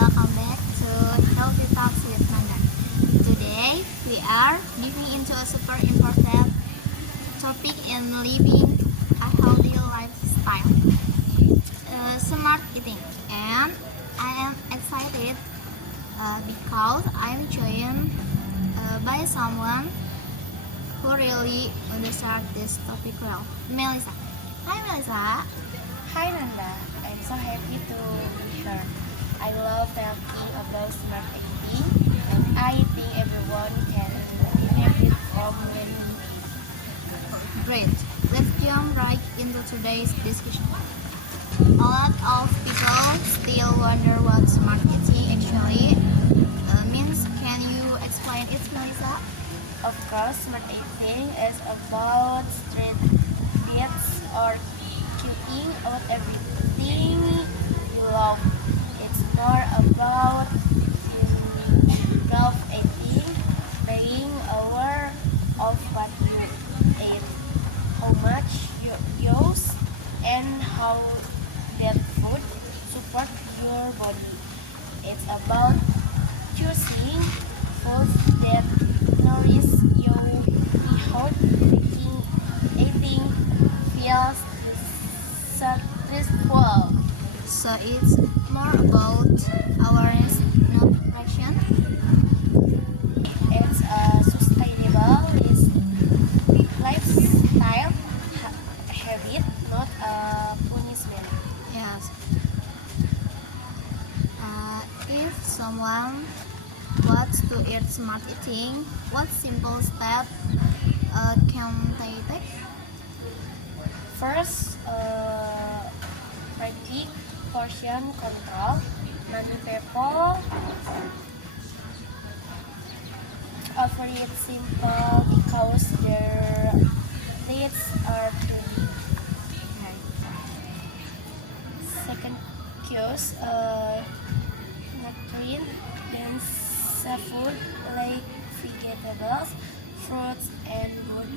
welcome back to Healthy Talks with Nanda. Today we are diving into a super important topic in living a healthy lifestyle, smart eating. And I am excited because I'm joined by someone who really understands this topic well, Melissa. Hi Melissa. Hi Nanda, I'm so happy to be here. I love talking about smart eating and I think everyone can benefit from learning it. Great. Let's jump right into today's discussion. A lot of people still wonder what smart eating actually means. Can you explain it, Melissa? Of course, smart eating is about strict diets or cutting out everything you love. It's more about self eating, being aware of what you eat, how much you use, and how that food supports your body. It's about choosing foods that nourish you without making eating feels stressful. So it's more about awareness, not action. It's a sustainable lifestyle habit, not a punishment. Yes. If someone wants to eat smart eating, what simple step can they take? First, practice portion control. Many people avoid simple because their plates are too big. Second, choose nutrient dense food like vegetables, fruits, and good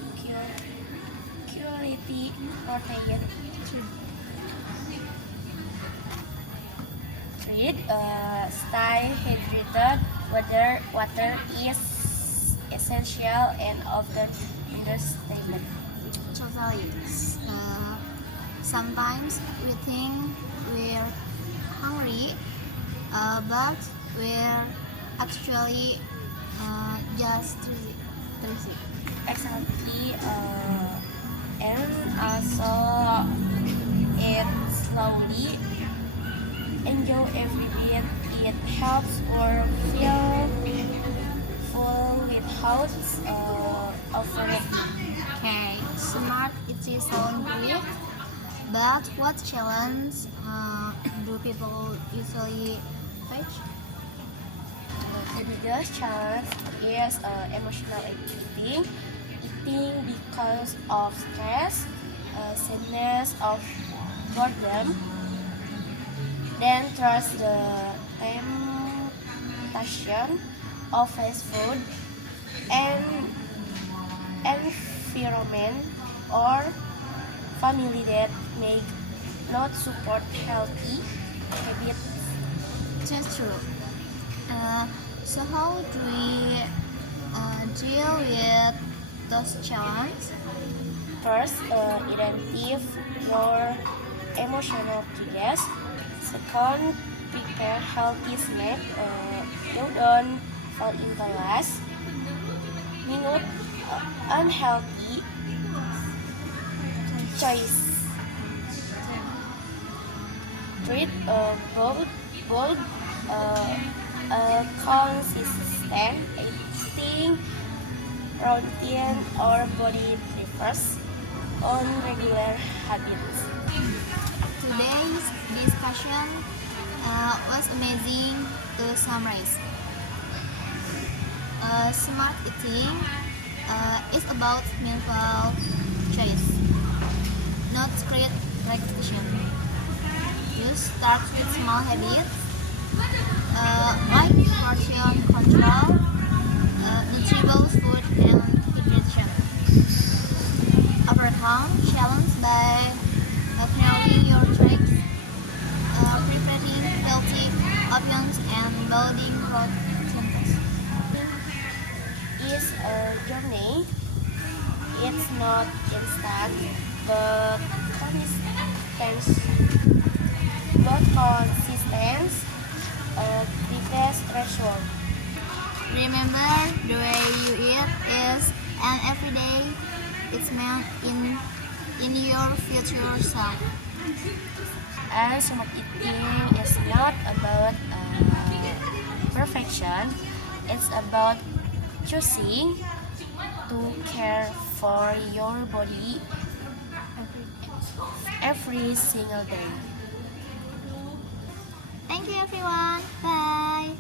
quality protein. Treat, stay hydrated. Water is essential and often understated. Totally. Sometimes we think we're hungry, but we're actually just thirsty. Exactly, and also eat slowly. Enjoy every bit. It helps or feel full without overeating. Okay, smart eating sound great, but what challenge do people usually face? The biggest challenge is emotional eating. Eating because of stress, sadness, of boredom. Then trust the temptation of fast food and environment or family that may not support healthy habits. That's true. So how do we deal with those challenges? First, identify your emotional triggers. Second, prepare healthy snack. You don't fall into last minute unhealthy choice. Treat bold consistent eating routine or body prefers on regular habits. Today's discussion was amazing to summarize. Smart eating is about mindful choice, not strict restriction. You start with small habits like portion control, nutritious food, and hydration. Overcome challenge by knowing your tricks, preparing healthy options and building routines. It's a journey. It's not instant, but consistent, greatest threshold. Remember, the way you eat is an everyday investment in your future self. And smart eating is not about perfection. It's about choosing to care for your body every single day. Thank you everyone. Bye.